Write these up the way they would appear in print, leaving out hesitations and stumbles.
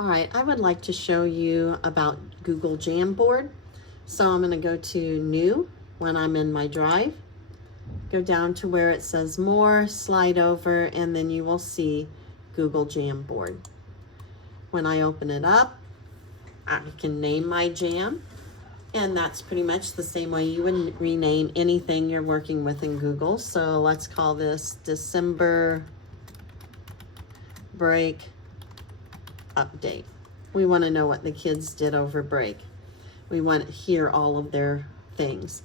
All right, I would like to show you about Google Jamboard. So I'm going to go to New when I'm in my Drive. Go down to where it says More, slide over, and then you will see Google Jamboard. When I open it up, I can name my jam, and that's pretty much the same way you would rename anything you're working with in Google. So let's call this December break update. We want to know what the kids did over break. We want to hear all of their things.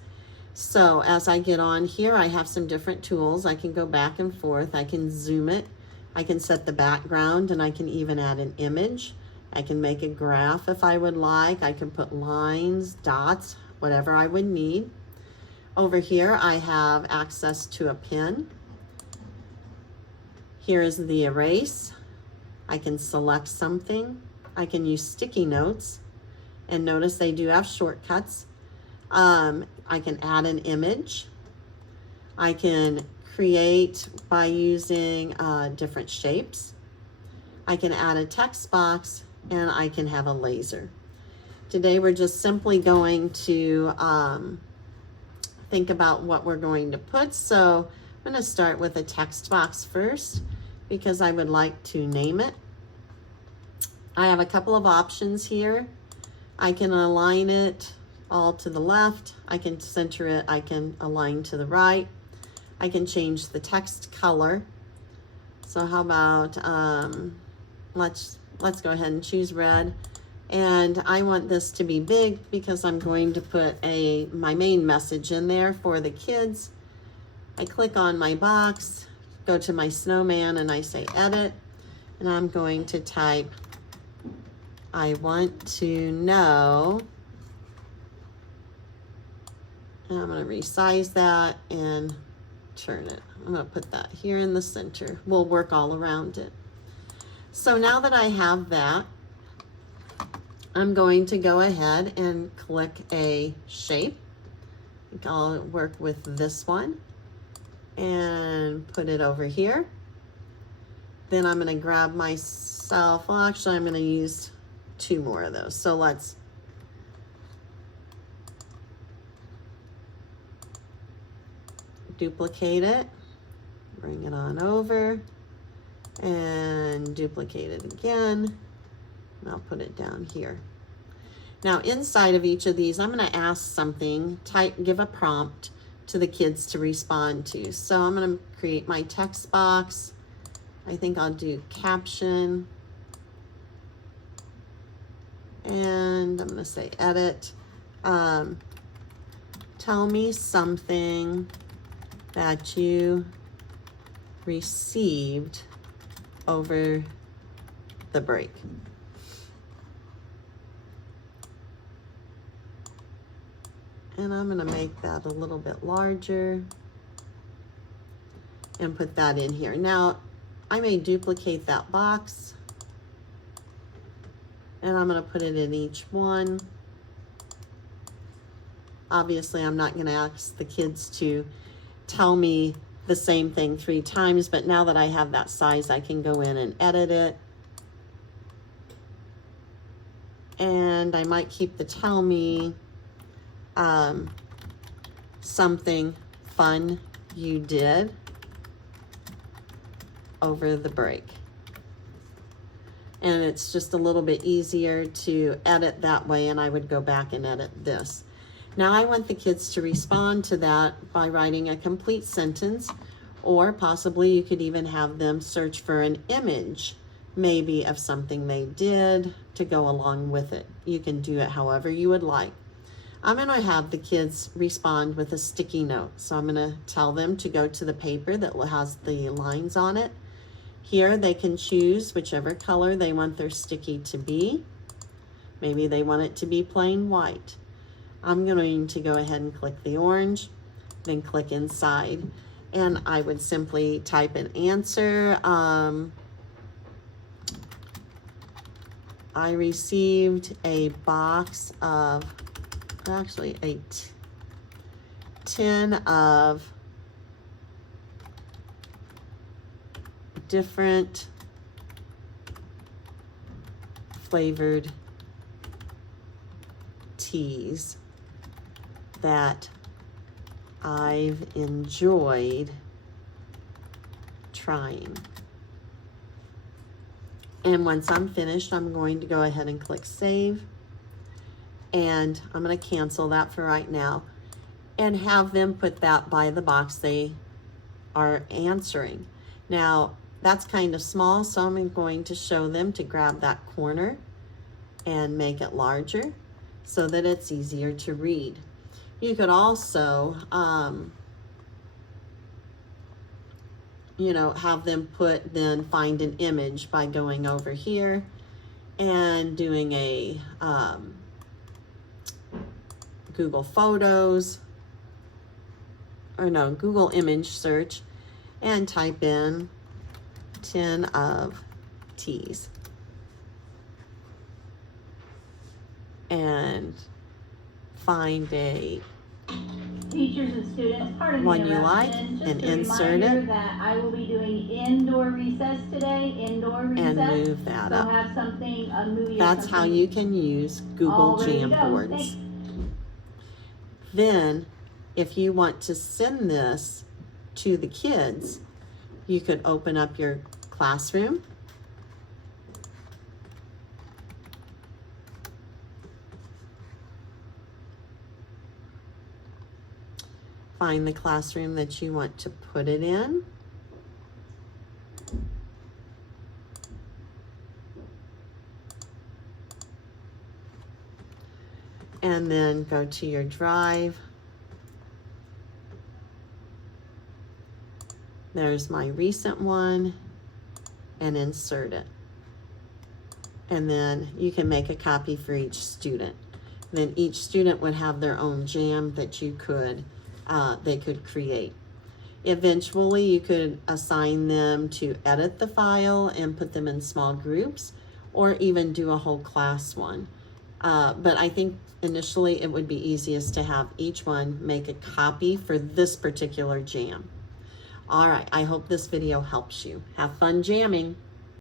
So as I get on here, I have some different tools. I can go back and forth. I can zoom it. I can set the background, and I can even add an image. I can make a graph if I would like. I can put lines, dots, whatever I would need. Over here, I have access to a pen. Here is the erase. I can select something. I can use sticky notes, and notice they do have shortcuts. I can add an image. I can create by using different shapes. I can add a text box, and I can have a laser. Today we're just simply going to think about what we're going to put. So I'm going to start with a text box first because I would like to name it. I have a couple of options here. I can align it all to the left. I can center it. I can align to the right. I can change the text color. So how about let's go ahead and choose red. And I want this to be big because I'm going to put my main message in there for the kids. I click on my box, go to my snowman, and I say edit. And I'm going to type, I want to know. And I'm going to resize that and turn it. I'm going to put that here in the center. We'll work all around it. So now that I have that, I'm going to go ahead and click a shape. I think I'll work with this one and put it over here. Then I'm going to grab myself. Well, actually, I'm going to use 2 more of those. So let's duplicate it, bring it on over, and duplicate it again. And I'll put it down here. Now inside of each of these, I'm going to ask something, give a prompt to the kids to respond to. So I'm going to create my text box. I think I'll do caption. And I'm going to say edit. Tell me something that you received over the break. And I'm going to make that a little bit larger and put that in here. Now, I may duplicate that box, and I'm going to put it in each one. Obviously, I'm not going to ask the kids to tell me the same thing 3 times, but now that I have that size, I can go in and edit it. And I might keep the tell me something fun you did over the break. And it's just a little bit easier to edit that way, and I would go back and edit this. Now I want the kids to respond to that by writing a complete sentence, or possibly you could even have them search for an image, maybe of something they did to go along with it. You can do it however you would like. I'm going to have the kids respond with a sticky note. So I'm going to tell them to go to the paper that has the lines on it. Here they can choose whichever color they want their sticky to be. Maybe they want it to be plain white. I'm going to go ahead and click the orange, then click inside. And I would simply type an answer. I received a box of, actually a tin of different flavored teas that I've enjoyed trying. And once I'm finished, I'm going to go ahead and click save. And I'm going to cancel that for right now and have them put that by the box they are answering. Now, that's kind of small, so I'm going to show them to grab that corner and make it larger so that it's easier to read. You could also, you know, have them find an image by going over here and doing a Google Photos, or no, Google image search, and type in tin of teas. And find a teachers and students, part of the one you like and insert it. That I will be doing indoor recess today, and move that up. Have something, a movie. That's how you can use Google Jamboards. Then, if you want to send this to the kids, you could open up your classroom. Find the classroom that you want to put it in. And then go to your drive. There's my recent one, and insert it. And then you can make a copy for each student. Then each student would have their own jam that you could they could create. Eventually, you could assign them to edit the file and put them in small groups, or even do a whole class one. But I think initially it would be easiest to have each one make a copy for this particular jam. All right, I hope this video helps you. Have fun jamming.